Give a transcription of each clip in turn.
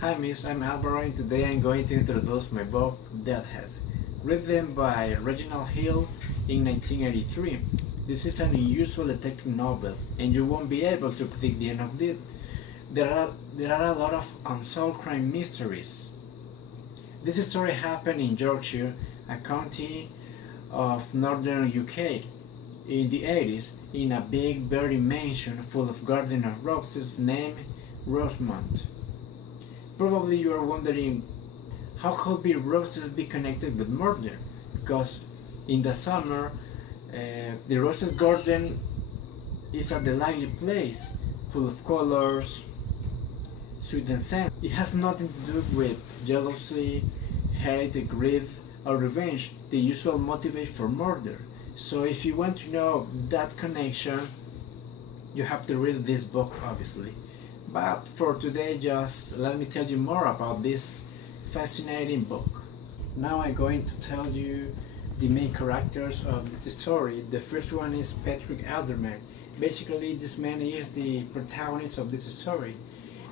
Hi Miss, I'm Alvaro and today I'm going to introduce my book Deadheads, written by Reginald Hill in 1983. This is an unusual detective novel and you won't be able to predict the end of it. There are a lot of unsolved crime mysteries. This story happened in Yorkshire, a county of northern UK, in the 80s, in a big buried mansion full of garden roses named Rosemont. Probably you are wondering how could be roses be connected with murder? Because in the summer, the roses garden is a delightful place, full of colors, sweet and scent. It has nothing to do with jealousy, hate, greed, or revenge, the usual motivate for murder. So if you want to know that connection, you have to read this book, obviously. But for today, just let me tell you more about this fascinating book. Now I'm going to tell you the main characters of this story. The first one is Patrick Aldermann. Basically, this man is the protagonist of this story.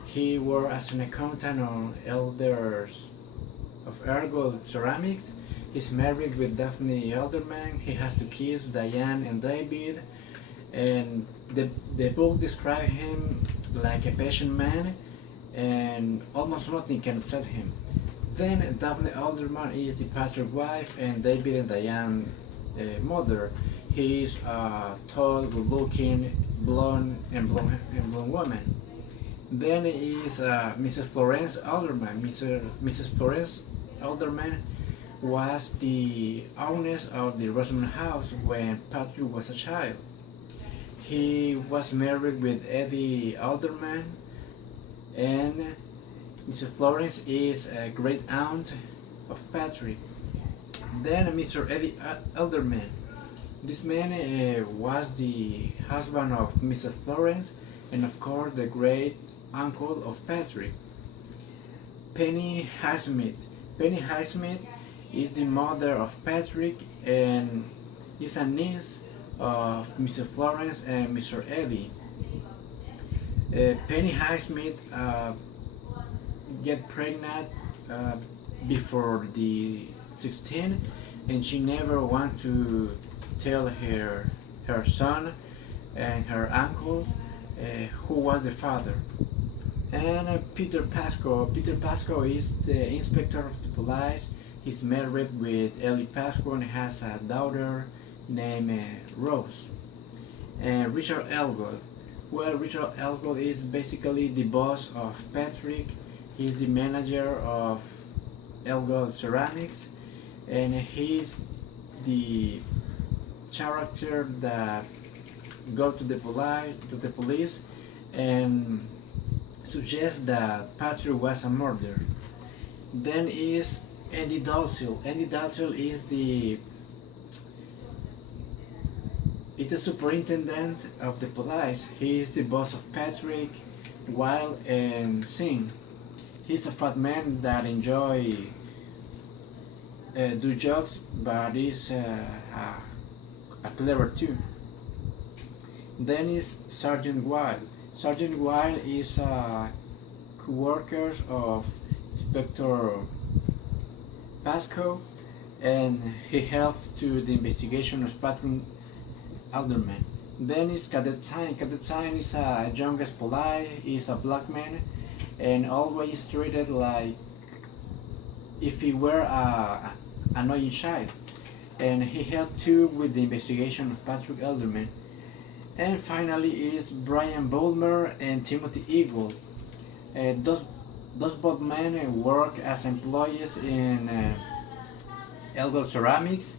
He worked as an accountant on elders of Ergo Ceramics. He's married with Daphne Aldermann. He has two kids, Diane and David. And the book describes him like a patient man, and almost nothing can upset him. Then Daphne Aldermann is the pastor's wife, and David and Diane mother. He is a tall, good-looking, blonde woman. Then is Mrs. Florence Aldermann. Mrs. Florence Aldermann was the owner of the Rosemont house when Patrick was a child. He was married with Eddie Aldermann, and Mrs. Florence is a great aunt of Patrick. Then Mr. Eddie Aldermann. This man was the husband of Mrs. Florence and of course the great uncle of Patrick. Penny Highsmith. Penny Highsmith is the mother of Patrick and is a niece of Mrs. Florence and Mr. Eddie. Penny Highsmith get pregnant before the 16, and she never want to tell her son and her uncle who was the father. And Peter Pascoe. Peter Pascoe is the inspector of the police. He's married with Ellie Pascoe and has a daughter named Rose. And Richard Elgood. Well, Richard Elgood is basically the boss of Patrick. He's the manager of Elgood Ceramics, and he's the character that go to the police and suggests that Patrick was a murderer. Then is Andy Dalzell. Andy Dalzell is the superintendent of the police. He is the boss of Patrick, Wild, and Singh. He's a fat man that enjoy do jokes, but is a clever too. Then is Sergeant Wild. Sergeant Wild is a co-worker of Inspector Pascoe, and he helped to the investigation of Patrick Alderman. Then is Cadet Sign. Cadet Sign is a youngest police. He's a black man and always treated like if he were a annoying child. And he helped too with the investigation of Patrick Alderman. And finally is Brian Bulmer and Timothy Eagle. Those both men work as employees in Elgood Ceramics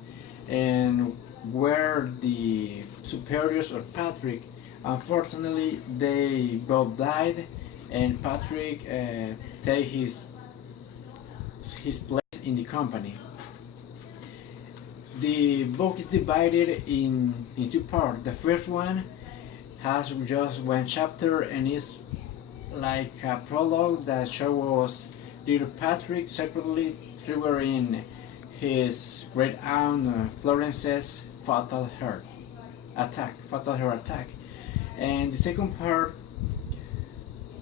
and were the superiors of Patrick. Unfortunately, they both died, and Patrick take his place in the company. The book is divided in two parts. The first one has just one chapter and is like a prologue that shows little Patrick separately triggering his great aunt Florence's fatal heart attack. And the second part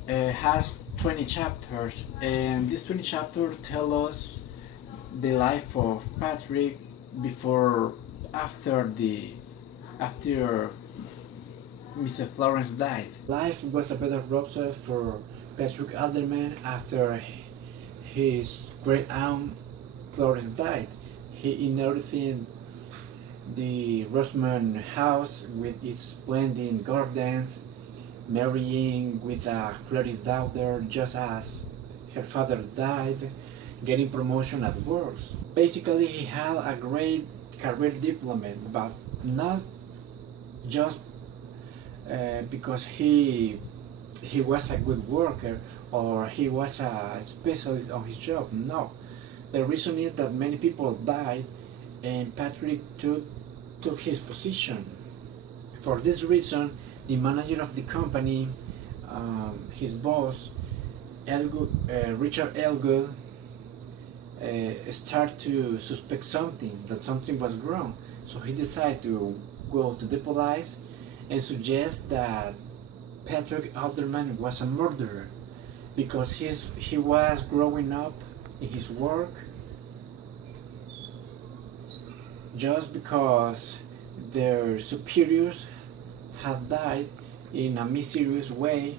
has 20 chapters, and these 20 chapters tell us the life of Patrick before, after Mrs. Florence died. Life was a bed of roses for Patrick Aldermann after his great aunt Florence died. He inherited the Rosemont house with its splendid gardens, marrying with a cleric's daughter just as her father died, getting promotion at work. Basically, he had a great career development, but not just because he was a good worker or he was a specialist on his job. No, the reason is that many people died and Patrick took his position. For this reason, the manager of the company, his boss, Richard Elgood, started to suspect that something was wrong. So he decided to go to the police and suggest that Patrick Aldermann was a murderer because he was growing up in his work just because their superiors had died in a mysterious way,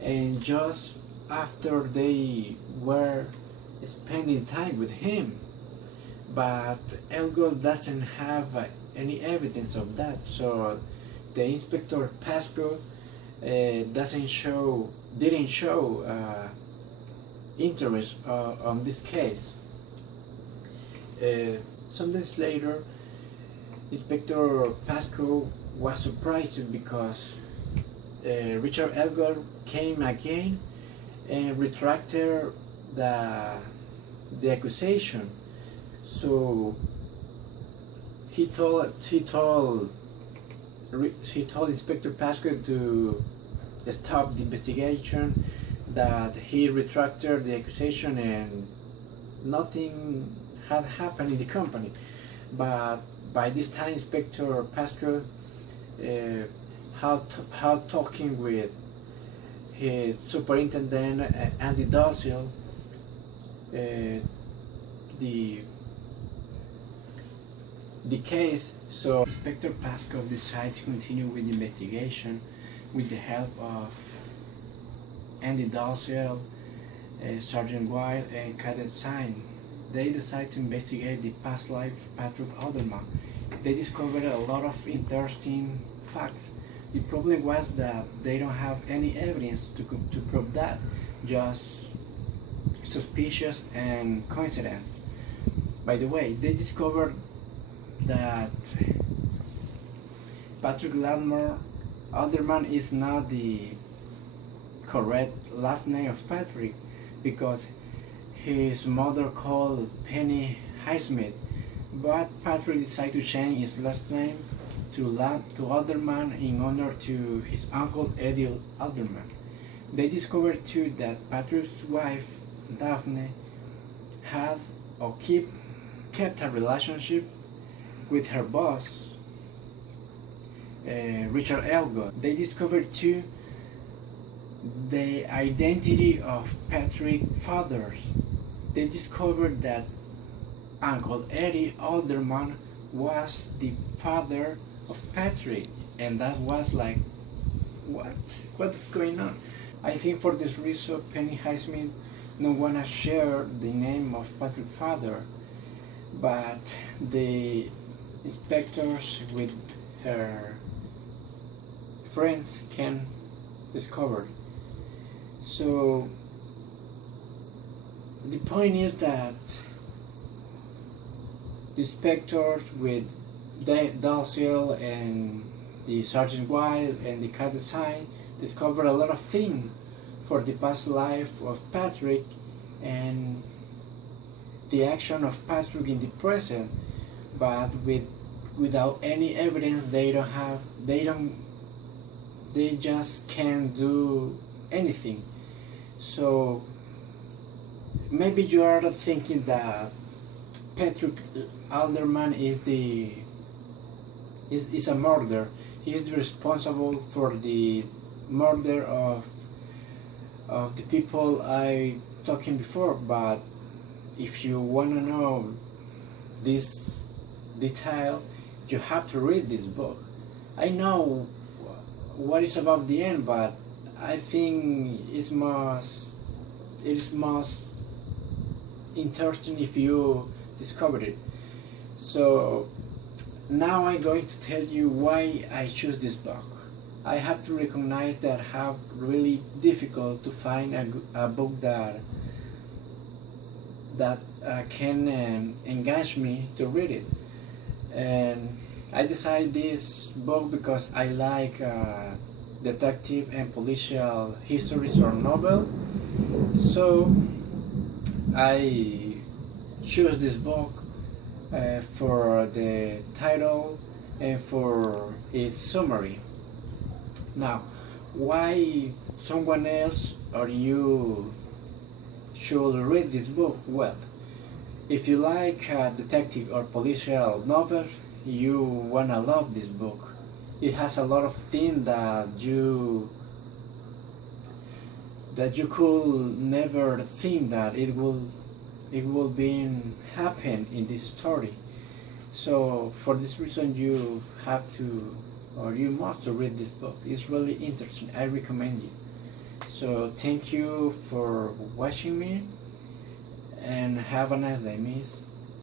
and just after they were spending time with him. But Elgood doesn't have any evidence of that, so the Inspector Pasco didn't show interest on this case. Some days later, Inspector Pasco was surprised because Richard Elgood came again and retracted the accusation. So he told Inspector Pasco to stop the investigation, that he retracted the accusation and nothing had happened in the company. But by this time, Inspector Pasco had talking with his superintendent Andy Dalziel, the case. So Inspector Pasco decided to continue with the investigation with the help of Andy Dalziel, Sergeant Wilde, and Cadet Sign. They decided to investigate the past life of Patrick Aldermann. They discovered a lot of interesting facts. The problem was that they don't have any evidence to prove that, just suspicious and coincidence. By the way, they discovered that Patrick Aldermann is not the correct last name of Patrick, because his mother called Penny Highsmith, but Patrick decided to change his last name to Aldermann in honor to his uncle Eddie Aldermann. They discovered too that Patrick's wife Daphne had or kept a relationship with her boss Richard Elgood. They discovered too the identity of Patrick's fathers. They discovered that Uncle Eddie Aldermann was the father of Patrick, and that was like, what's going on? I think for this reason Penny Highsmith don't want to share the name of Patrick's father, but the inspectors with her friends can discover. So the point is that the inspectors with Dalziel and the Sergeant Wilde and the Cat Design discovered a lot of things for the past life of Patrick and the action of Patrick in the present, but without any evidence. They just can't do anything. So maybe you are thinking that Patrick Aldermann is a murderer. He is responsible for the murder of of the people I talking before, but if you want to know this detail, you have to read this book. I know what is about the end, but I think it's most interesting if you discover it. So now I'm going to tell you why I choose this book. I have to recognize that I have really difficult to find a book that can engage me to read it. And I decided this book because I like detective and policial histories or novel. So I choose this book for the title and for its summary. Now, why someone else or you should read this book? Well, if you like detective or policial novels, you wanna love this book. It has a lot of things that you could never think that it will be happen in this story. So for this reason, you have to or you must read this book. It's really interesting. I recommend you. So thank you for watching me and have a nice day, miss.